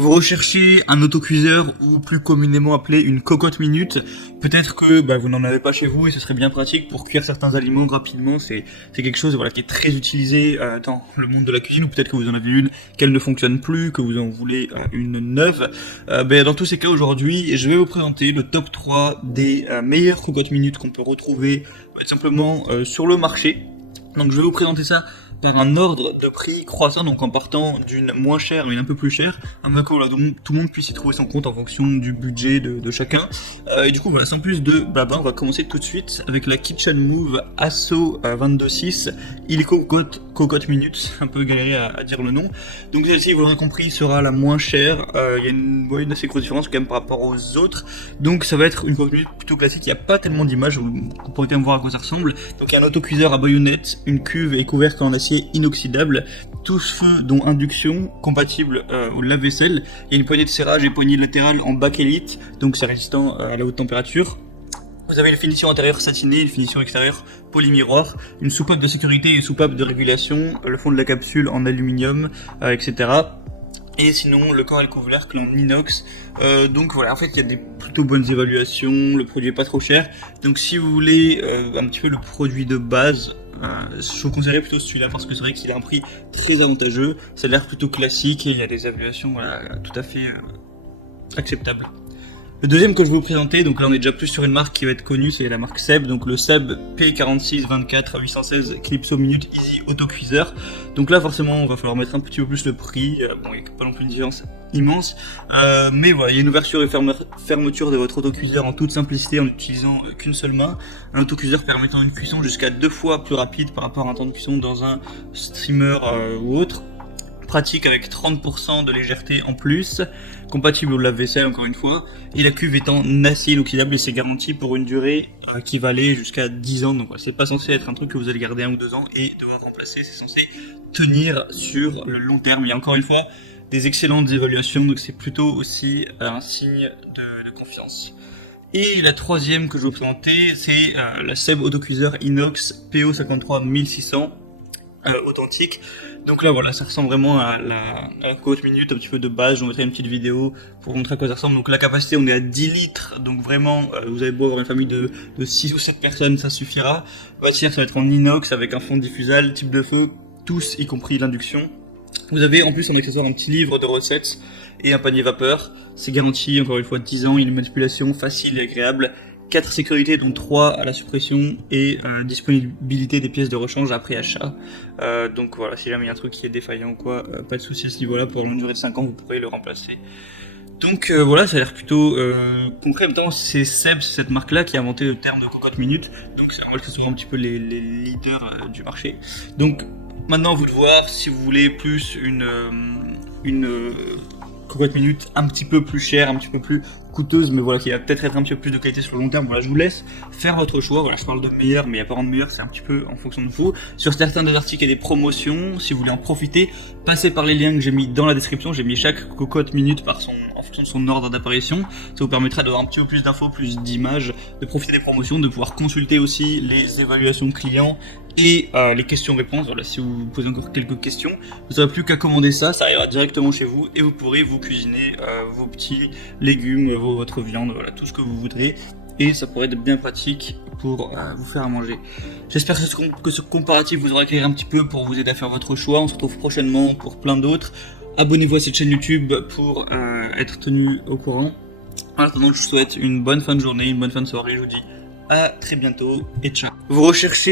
Vous recherchez un autocuiseur ou plus communément appelé une cocotte minute. Peut-être que vous n'en avez pas chez vous et ce serait bien pratique pour cuire certains aliments rapidement. C'est quelque chose qui est très utilisé dans le monde de la cuisine, ou peut-être que vous en avez une qu'elle ne fonctionne plus, que vous en voulez une neuve. Dans tous ces cas aujourd'hui, je vais vous présenter le top 3 des meilleures cocottes minutes qu'on peut retrouver tout simplement sur le marché. Donc je vais vous présenter ça par un ordre de prix croissant, donc en partant d'une moins chère à une un peu plus chère, afin que tout le monde puisse y trouver son compte en fonction du budget de chacun. Et du coup sans plus de blabla, on va commencer tout de suite avec la Kitchen Move Asso 22.6 Illico Cocotte Minute, un peu galéré à dire le nom. Donc celle-ci, vous l'aurez compris, sera la moins chère. Il y a une assez grosse différence quand même par rapport aux autres. Donc ça va être une cocotte minute plutôt classique, il n'y a pas tellement d'images, vous pourrez quand même voir à quoi ça ressemble. Donc il y a un autocuiseur à baïonnette, une cuve et couvercle en acier inoxydable, tous feux dont induction, compatible au lave-vaisselle. Il y a une poignée de serrage et poignée latérale en bakélite, donc c'est résistant à la haute température. Vous avez une finition intérieure satinée, une finition extérieure polymiroir, une soupape de sécurité et une soupape de régulation, le fond de la capsule en aluminium, etc. Et sinon, le corps et le couvercle en inox. Donc voilà, en fait, il y a des plutôt bonnes évaluations, le produit est pas trop cher. Donc si vous voulez un petit peu le produit de base, je vous conseillerais plutôt celui-là parce que c'est vrai qu'il a un prix très avantageux. Ça a l'air plutôt classique et il y a des évaluations tout à fait acceptables. Le deuxième que je vais vous présenter, donc là on est déjà plus sur une marque qui va être connue, c'est la marque Seb, donc le Seb P4624 816 Clipso Minute Easy Autocuiseur. Donc là forcément on va falloir mettre un petit peu plus le prix, il n'y a pas non plus une différence immense, mais voilà, il y a une ouverture et fermeture de votre autocuiseur en toute simplicité en n'utilisant qu'une seule main. Un autocuiseur permettant une cuisson jusqu'à 2 fois plus rapide par rapport à un temps de cuisson dans un steamer ou autre. Pratique avec 30% de légèreté en plus, compatible au lave-vaisselle encore une fois, et la cuve est en acier inoxydable et c'est garanti pour une durée qui va aller jusqu'à 10 ans, donc c'est pas censé être un truc que vous allez garder 1 ou 2 ans et devoir remplacer, c'est censé tenir sur le long terme. Il y a encore une fois des excellentes évaluations, donc c'est plutôt aussi un signe de confiance. Et la troisième que je vais vous présenter, c'est la Seb Autocuiseur Inox PO53 1600 authentique. Donc là voilà, ça ressemble vraiment à la cocotte minute un petit peu de base. Je vous mettrai une petite vidéo pour vous montrer à quoi ça ressemble. Donc la capacité, on est à 10 litres, donc vraiment vous avez beau avoir une famille de 6 ou 7 personnes, ça suffira. Matière, ça va être en inox avec un fond diffusable, type de feu, tous y compris l'induction. Vous avez en plus en accessoire un petit livre de recettes et un panier vapeur. C'est garanti encore une fois 10 ans, il y a une manipulation facile et agréable. 4 sécurités dont 3 à la suppression et disponibilité des pièces de rechange après achat. Donc voilà, si jamais il y a un truc qui est défaillant ou quoi, pas de souci à ce niveau-là, pour une durée de 5 ans vous pourrez le remplacer. Donc voilà, ça a l'air plutôt concret. En même temps, c'est Seb, c'est cette marque-là qui a inventé le terme de cocotte minute, donc c'est normal que ce soit un petit peu les leaders du marché. Donc maintenant, à vous de voir si vous voulez plus une cocotte minute un petit peu plus chère, un petit peu plus coûteuse, mais voilà, qui va peut-être être un petit peu plus de qualité sur le long terme. Voilà, je vous laisse faire votre choix. Voilà, je parle de meilleur, mais il n'y a pas de meilleur, c'est un petit peu en fonction de vous. Sur certains des articles, il y a des promotions. Si vous voulez en profiter, passez par les liens que j'ai mis dans la description. J'ai mis chaque cocotte minute en fonction de son ordre d'apparition. Ça vous permettra d'avoir un petit peu plus d'infos, plus d'images, de profiter des promotions, de pouvoir consulter aussi les évaluations clients et les questions-réponses. Voilà, si vous posez encore quelques questions, vous n'aurez plus qu'à commander ça, ça arrivera directement chez vous et vous pourrez vous cuisiner vos petits légumes, votre viande, voilà, tout ce que vous voudrez. Et ça pourrait être bien pratique pour vous faire à manger. J'espère que ce comparatif vous aura éclairé un petit peu pour vous aider à faire votre choix. On se retrouve prochainement pour plein d'autres. Abonnez-vous à cette chaîne YouTube pour être tenu au courant. En attendant, je vous souhaite une bonne fin de journée, une bonne fin de soirée. Je vous dis à très bientôt et ciao. Vous recherchez